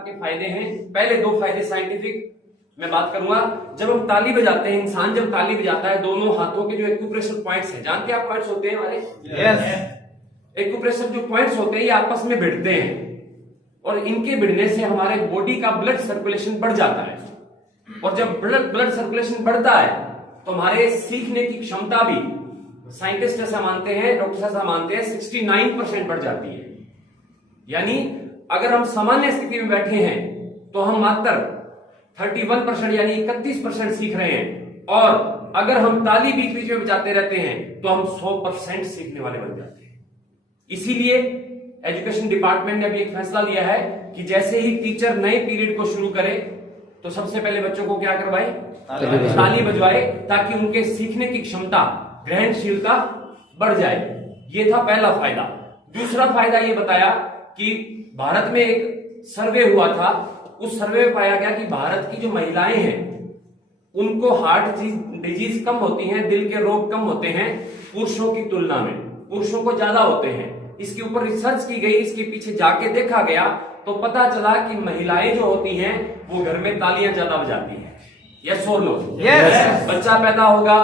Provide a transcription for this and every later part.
के फायदे हैं। पहले दो फायदे साइंटिफिक मैं बात करूंगा। जब हम ताली बजाते हैं, इंसान जब ताली बजाता है, दोनों हाथों के जो एक्यूप्रेशर पॉइंट्स हैं, जानते हैं आप पॉइंट्स होते हैं हमारे? यस। एक्यूप्रेशर जो पॉइंट्स होते हैं ये आपस में भिड़ते हैं और इनके भिड़ने से हमारे बॉडी का ब्लड सर्कुलेशन बढ़ जाता है। और जब ब्लड सर्कुलेशन बढ़ता है तो हमारे सीखने की क्षमता भी, साइंटिस्ट ऐसा मानते हैं, डॉक्टर ऐसा मानते हैं, 69% बढ़ जाती है। यानी अगर हम सामान्य स्थिति में बैठे हैं तो हम मात्र 31% यानी 31% सीख रहे हैं, और अगर हम ताली बीच बीच में बजाते रहते हैं तो हम 100% सीखने वाले बन जाते हैं। इसीलिए एजुकेशन डिपार्टमेंट ने अभी एक फैसला लिया है कि जैसे ही टीचर नए पीरियड को शुरू करे तो सबसे पहले बच्चों को क्या करवाए? ताली बजवाए, ताकि उनके सीखने की क्षमता, ग्रहणशीलता बढ़ जाए। ये था पहला फायदा। दूसरा फायदा ये बताया कि भारत में एक सर्वे हुआ था, उस सर्वे में पाया गया कि भारत की जो महिलाएं हैं उनको हार्ट डिजीज कम होती हैं, दिल के रोग कम होते हैं पुरुषों की तुलना में, पुरुषों को ज्यादा होते हैं। इसके ऊपर रिसर्च की गई, इसके पीछे जाके देखा गया तो पता चला कि महिलाएं जो होती हैं वो घर में तालियां ज्यादा बजाती हैं। यस और नो? यस। बच्चा पैदा होगा,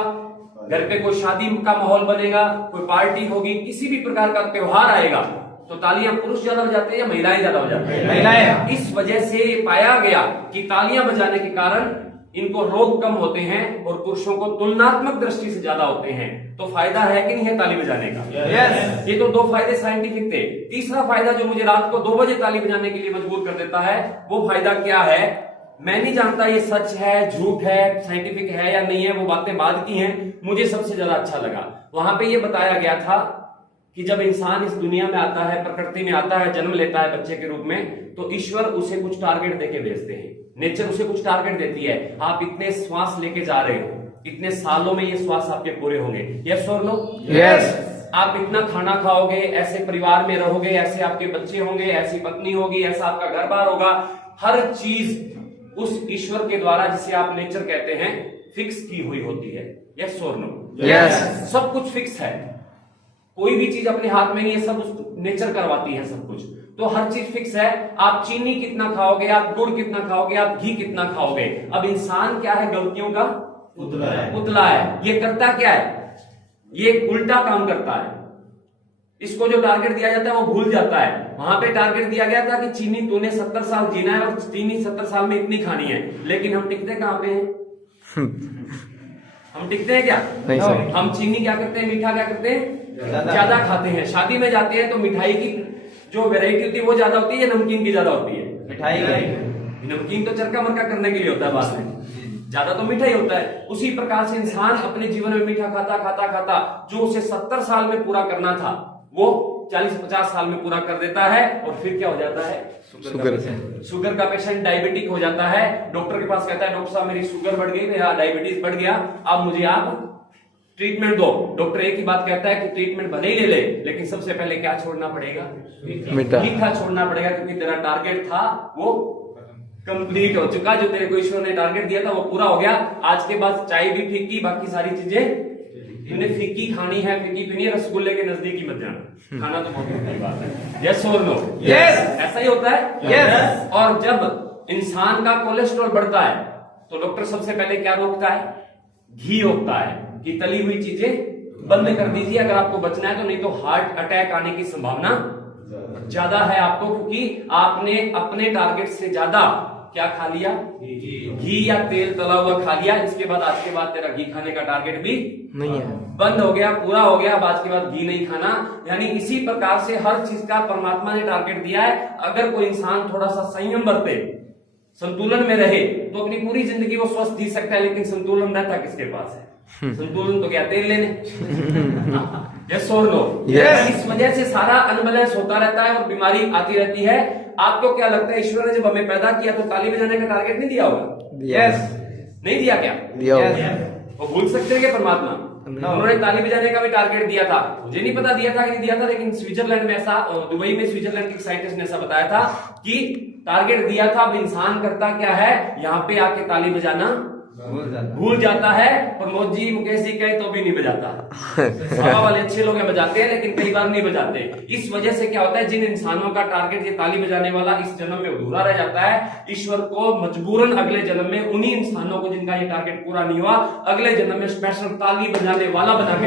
घर पे कोई शादी का माहौल बनेगा, कोई पार्टी होगी, किसी भी प्रकार का त्योहार आएगा तो तालियां पुरुष ज्यादा बजाते हैं या महिलाएं ज्यादा बजाती हैं? महिलाएं। इस वजह से पाया गया कि तालियां बजाने के कारण इनको रोग कम होते हैं और पुरुषों को तुलनात्मक दृष्टि से ज्यादा होते हैं। तो फायदा है कि नहीं है ताली बजाने का? yes. ये तो दो फायदे साइंटिफिक थे। तीसरा फायदा जो मुझे रात को 2 बजे ताली बजाने के लिए मजबूर कर देता है, वो फायदा क्या है? मैं नहीं जानता ये सच है, झूठ है, साइंटिफिक है या नहीं है, वो बातें बाद की हैं। मुझे सबसे ज्यादा अच्छा लगा वहां पे ये बताया गया था कि जब इंसान इस दुनिया में आता है, प्रकृति में आता है, जन्म लेता है बच्चे के रूप में, तो ईश्वर उसे कुछ टारगेट देके भेजते हैं। नेचर उसे कुछ टारगेट देती है, आप इतने श्वास लेके जा रहे हो, इतने सालों में ये श्वास आपके पूरे होंगे। यस और नो? यस। आप इतना खाना खाओगे, ऐसे परिवार में रहोगे, ऐसे आपके बच्चे होंगे, ऐसी पत्नी होगी, ऐसा आपका घर बार होगा। हर चीज उस ईश्वर के द्वारा, जिसे आप नेचर कहते हैं, फिक्स की हुई होती है। यस और नो? यस। सब कुछ फिक्स है, कोई भी चीज अपने हाथ में नहीं है, सब नेचर करवाती है सब कुछ। तो हर चीज फिक्स है। आप चीनी कितना खाओगे, आप गुड़ कितना खाओगे, आप घी कितना खाओगे। अब इंसान क्या है? गलतियों का पुतला है। ये करता क्या है? ये उल्टा काम करता है। इसको जो टारगेट दिया जाता है वो भूल जाता है। वहां पे टारगेट दिया गया था कि चीनी तूने 70 साल जीना है और चीनी 70 साल में इतनी खानी है, लेकिन हम टिकते कहां पे हैं? हम टिकते हैं क्या? नहीं। हम चीनी क्या करते हैं, मीठा क्या करते हैं, ज्यादा खाते हैं। शादी में जाते हैं तो मिठाई की जो वैरायटी होती है वो ज्यादा होती है या नमकीन की ज्यादा होती है? मिठाई की। नमकीन तो चरका मरका करने के लिए होता है, बाद में ज्यादा तो मीठा ही होता है। उसी प्रकार से इंसान अपने जीवन में मीठा खाता खाता खाता जो उसे 70 साल में पूरा करना था वो 40-50 साल में पूरा कर देता है, और फिर क्या हो जाता है? शुगर का पेशेंट डायबिटिक हो जाता है। डॉक्टर के पास कहता है, डॉक्टर साहब मेरी शुगर बढ़ गई, मेरा डायबिटीज बढ़ गया, अब मुझे आप ट्रीटमेंट दो। डॉक्टर एक ही बात कहता है कि ट्रीटमेंट भले ही ले ले, लेकिन सबसे पहले क्या छोड़ना पड़ेगा? मीठा छोड़ना पड़ेगा, क्योंकि तेरा टारगेट था वो कंप्लीट हो चुका। जो तेरे को ईश्वर ने टारगेट दिया था वो पूरा हो गया। आज के बाद चाय भी फीकी, बाकी सारी चीजें तूने फीकी खानी है, फीकी पीनी है, रसगुल्ले के नजदीक ही मत जाना। खाना तो बहुत बड़ी बात है। यस और नो? यस। ऐसा ही होता है। यस। और जब इंसान का कोलेस्ट्रॉल बढ़ता है तो डॉक्टर सबसे पहले क्या रोकता है? घी रोकता है कि तली हुई चीजें बंद कर दीजिए अगर आपको बचना है तो, नहीं तो हार्ट अटैक आने की संभावना ज्यादा है आपको, क्योंकि आपने अपने टारगेट से ज्यादा क्या खा लिया? घी या तेल तला हुआ खा लिया। इसके बाद आज के बाद तेरा घी खाने का टारगेट भी नहीं है, बंद हो गया, पूरा हो गया। अब आज के बाद घी नहीं खाना। यानी इसी प्रकार से हर चीज का परमात्मा ने टारगेट दिया है। अगर कोई इंसान थोड़ा सा संयम बरते, संतुलन में रहे, तो अपनी पूरी जिंदगी वो स्वस्थ जी सकता है। लेकिन संतुलन रहता किसके पास है? संतुलन तो क्या तेल लेने? यस और नो? यस। इस वजह से सारा अनबैलेंस होता रहता है और बीमारी आती रहती है। आपको क्या लगता है, ईश्वर ने जब हमें पैदा किया तो ताली बजाने का टारगेट नहीं दिया होगा? यस। नहीं दिया क्या? दिया होगा। वो भूल सकते हैं क्या परमात्मा? उन्होंने ताली बजाने का भी टारगेट दिया था। मुझे नहीं पता दिया था कि नहीं दिया था, लेकिन स्विट्जरलैंड में ऐसा, दुबई में स्विट्जरलैंड के साइंटिस्ट ने ऐसा बताया था कि टारगेट दिया था। अब इंसान करता क्या है, यहाँ पे आके ताली बजाना भूल जाता है। प्रमोद जी मुकेश जी कहे तो भी नहीं बजाता। हवा वाले अच्छे लोग बजाते हैं लेकिन कई बार नहीं बजाते। इस वजह से क्या होता है, जिन इंसानों का टारगेट ये ताली बजाने वाला इस जन्म में अधूरा रह जाता है, ईश्वर को मजबूरन अगले जन्म में उन्हीं इंसानों को जिनका ये टारगेट पूरा नहीं हुआ, अगले जन्म में स्पेशल ताली बजाने वाला बना के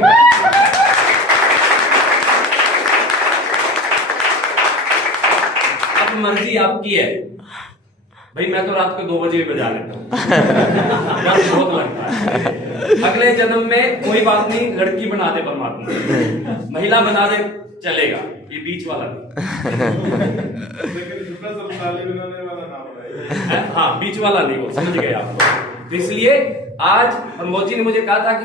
अब मर्जी आपकी है भाई। मैं तो रात को 2 बजे भी बजा लेता हूँ बहुत लगता है। अगले जन्म में कोई बात नहीं, लड़की बना दे परमात्मा, महिला बना दे चलेगा, ये बीच वाला हाँ बीच वाला नहीं, वो समझ गए आप। इसलिए आज प्रमोद जी ने मुझे कहा था कि